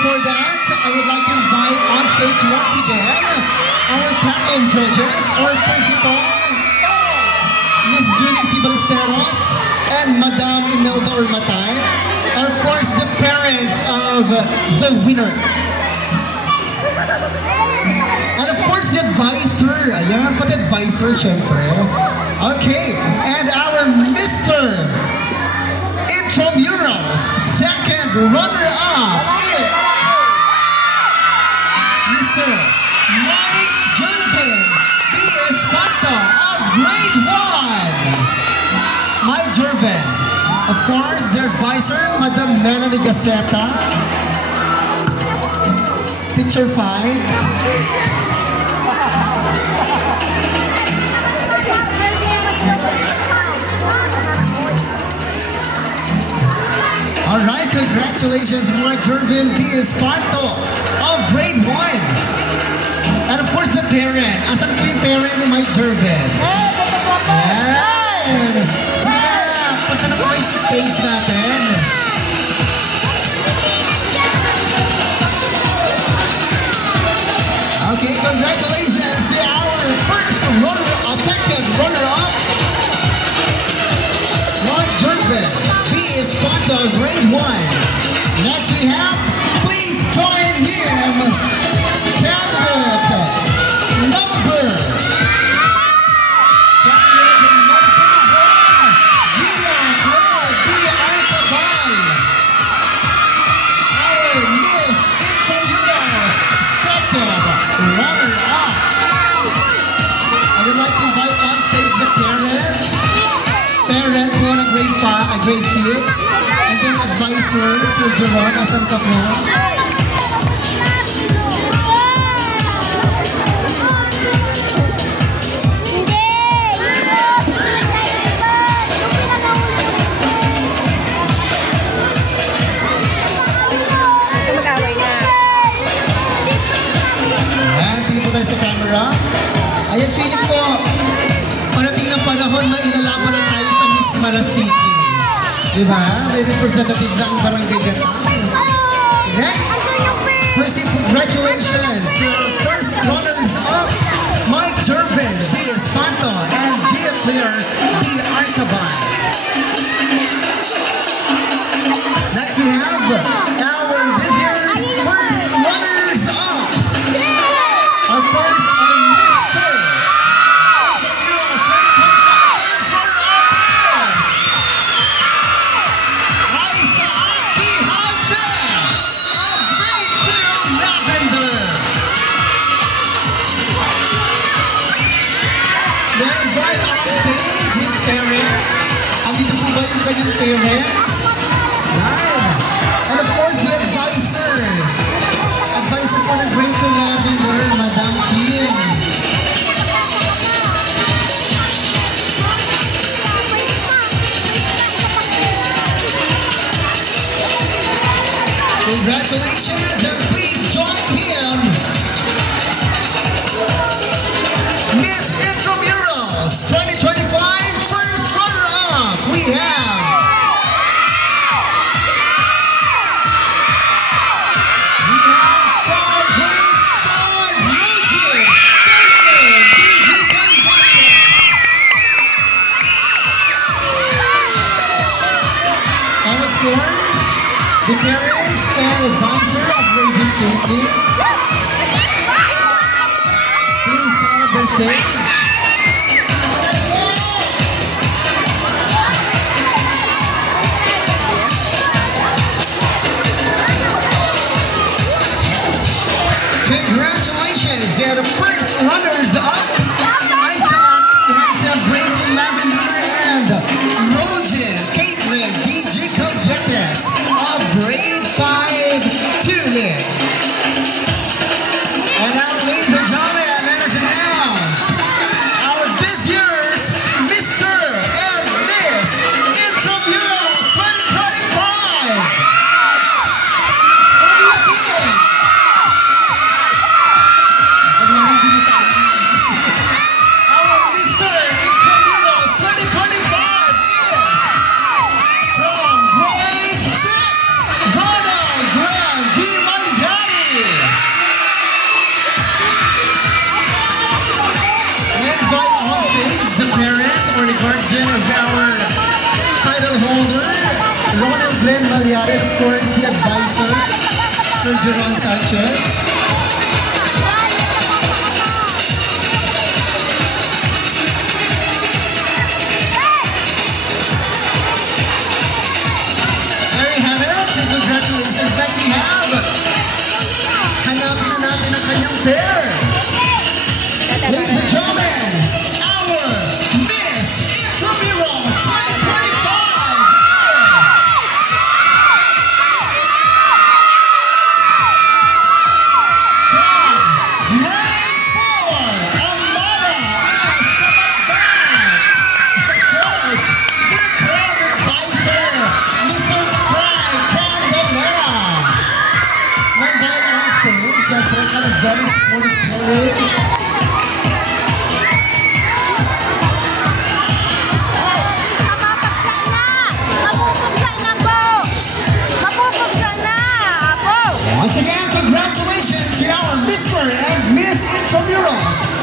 before that, I would like to invite on stage once again our panel judges, our principal, Ms. Judy C. Ballesteros, and Madam Imelda Urmatay, and of course the parents of the winner. And of course the advisor, ayan, pati advisor syempre. Okay, and our Mr. Intramurals second runner-up is Mr. Mike Jervin B. Espanto of Grade 1. Mike Jervin. Of course, the advisor, Madam Melanie Gaceta. Teacher 5. Alright, congratulations, Mark Jervin B. Espanto of Grade 1. And of course, the parent. Asan po yung parent ni Mike Jervin? Ayan! Sige na, punta na po kayo sa stage natin. Okay, congratulations to our second runner-up, Mike Jervin B. Espanto, Grade 1. Next we have, please join him, candidate number 1, Gina Claire B. Arcabal, our Miss Intramurals second runner-up. I would like to invite on stage the parents. Parent po ng grade 6, and then advisor, Sir Jerome, asan ka po? Ayan, tingin po tayo sa camera. Ayan, feeling ko, parating ng panahon na ilalaban na tayo sa Miss Mala City. Diba? May representative ng Barangay Gata. Next, first, congratulations to our first runners-up, Mike Jervin B. Espanto and Gina Claire B. Arcabal. Next, we have our this year's first runners-up. Our first Mr. Kanyang parent. Right. And of course, the advisor. Advisor for the Grade 2 Lavender, Madam Kim. Congratulations, and please join him. Miss Intramurals 2025 first runner-up. We have the parents and advisor of Raven Caitlin. Please come up the stage. Congratulations, you're the first runners-up. Isaac Hansen, Grade 2 Lavender, and Rojan Caitlin D.G. Calvetes of Grade 5 Tulip. And now, ladies and gentlemen, let us announce our this year's Mr. and Miss Intramurals 2025. What do you think? Our Mr. Intramurals 2025 is from Grade 6, Ronald Glenn G. Glenn Malyari, of course, the advisor, Sir Jeron Sanchez. There you have it. Congratulations. Next we have, hanapin na natin ang kanyang pair. Ladies and gentlemen, our Miss Intramural 2025! Very sporty. Once again, congratulations to our Mr. and Miss Intramurals